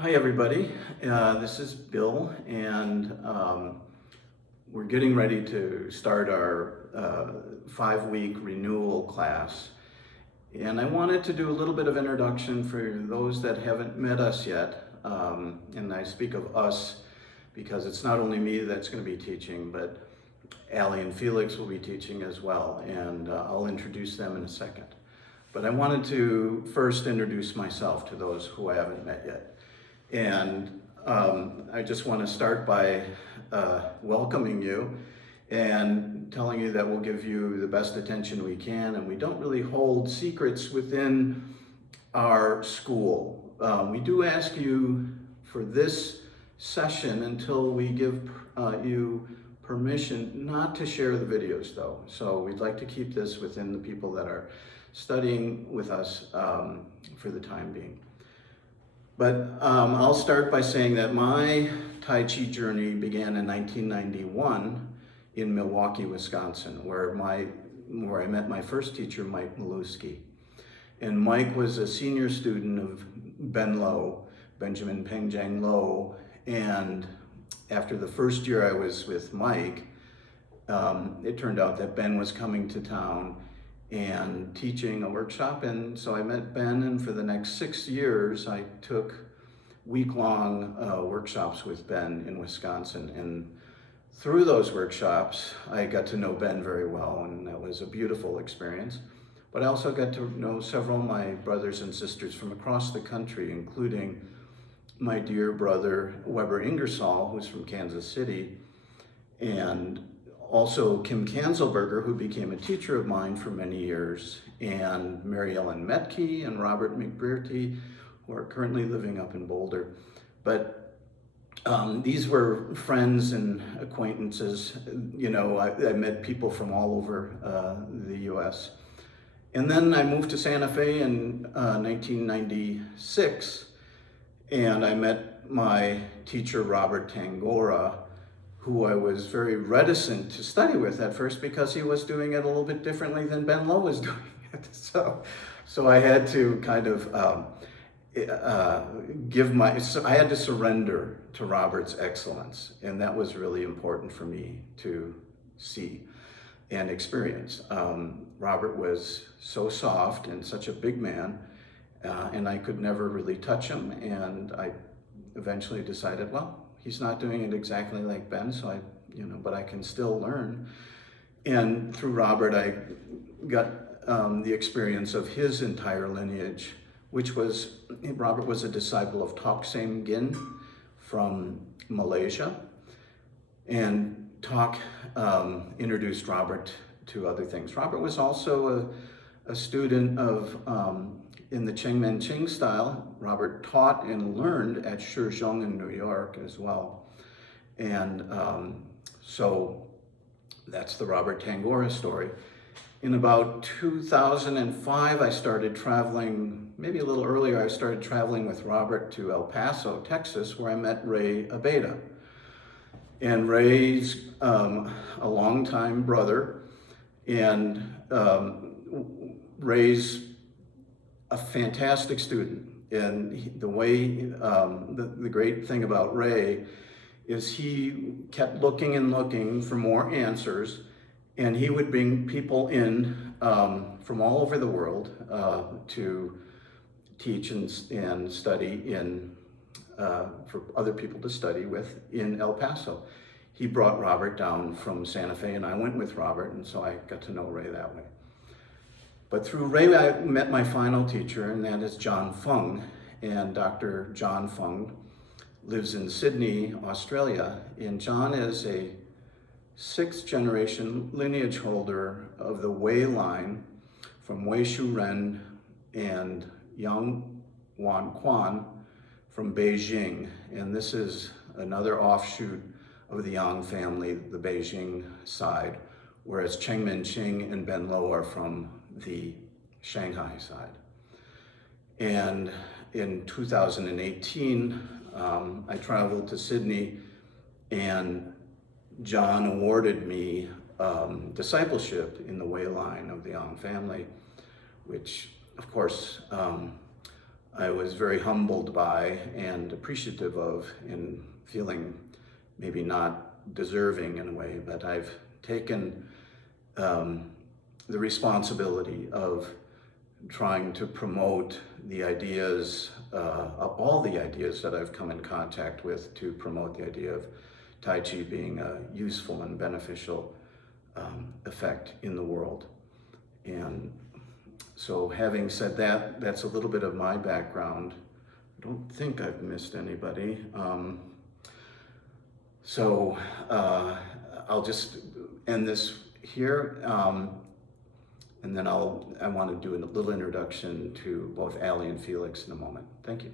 Hi everybody, this is Bill, and we're getting ready to start our 5-week renewal class. And I wanted to do a little bit of introduction for those that haven't met us yet. And I speak of us because it's not only me that's going to be teaching, but Allie and Felix will be teaching as well, and I'll introduce them in a second. But I wanted to first introduce myself to those who I haven't met yet. And I just want to start by welcoming you and telling you that we'll give you the best attention we can, and we don't really hold secrets within our school. We do ask you for this session until we give you permission not to share the videos though. So we'd like to keep this within the people that are studying with us for the time being. But I'll start by saying that my Tai Chi journey began in 1991 in Milwaukee, Wisconsin, where I met my first teacher, Mike Maluski. And Mike was a senior student of Ben Lo, Benjamin Pengjang Lo. And after the first year I was with Mike, it turned out that Ben was coming to town and teaching a workshop, and so I met Ben, and for the next 6 years I took week-long workshops with Ben in Wisconsin, and through those workshops I got to know Ben very well, and that was a beautiful experience. But I also got to know several of my brothers and sisters from across the country, including my dear brother Weber Ingersoll, who's from Kansas City, and also Kim Kanzelberger, who became a teacher of mine for many years, and Mary Ellen Metke and Robert McBrearty, who are currently living up in Boulder. But these were friends and acquaintances. You know, I met people from all over the US. And then I moved to Santa Fe in 1996, and I met my teacher, Robert Tangora, who I was very reticent to study with at first because he was doing it a little bit differently than Ben Lo was doing it. So I had to kind of I had to surrender to Robert's excellence, and that was really important for me to see and experience. Robert was so soft and such a big man, and I could never really touch him, and I eventually decided, well, he's not doing it exactly like Ben, so but I can still learn. And through Robert, I got the experience of his entire lineage, Robert was a disciple of Tok Saem Gin from Malaysia. And Tok introduced Robert to other things. Robert was also a student of in the Chengmen Ching style. Robert taught and learned at Shizhong in New York as well. And so that's the Robert Tangora story. In about 2005, I started traveling, maybe a little earlier, I started traveling with Robert to El Paso, Texas, where I met Ray Abeda. And Ray's a longtime brother, and Ray's a fantastic student. And the great thing about Ray is he kept looking and looking for more answers, and he would bring people in from all over the world to teach and study for other people to study with in El Paso. He brought Robert down from Santa Fe, and I went with Robert, and so I got to know Ray that way. But through Ray, I met my final teacher, and that is John Fung. And Dr. John Fung lives in Sydney, Australia. And John is a 6th generation lineage holder of the Wei line from Wei Shu Ren and Yang Wan Quan from Beijing. And this is another offshoot of the Yang family, the Beijing side, whereas Chengmen Ching and Ben Lo are from the Shanghai side. And in 2018, I traveled to Sydney, and John awarded me discipleship in the Wei line of the Yang family, which of course I was very humbled by and appreciative of, and feeling maybe not deserving in a way, but I've taken the responsibility of trying to promote the ideas, all the ideas that I've come in contact with, to promote the idea of Tai Chi being a useful and beneficial effect in the world. And so having said that, that's a little bit of my background. I don't think I've missed anybody. I'll just end this here, and then I want to do a little introduction to both Allie and Felix in a moment. Thank you.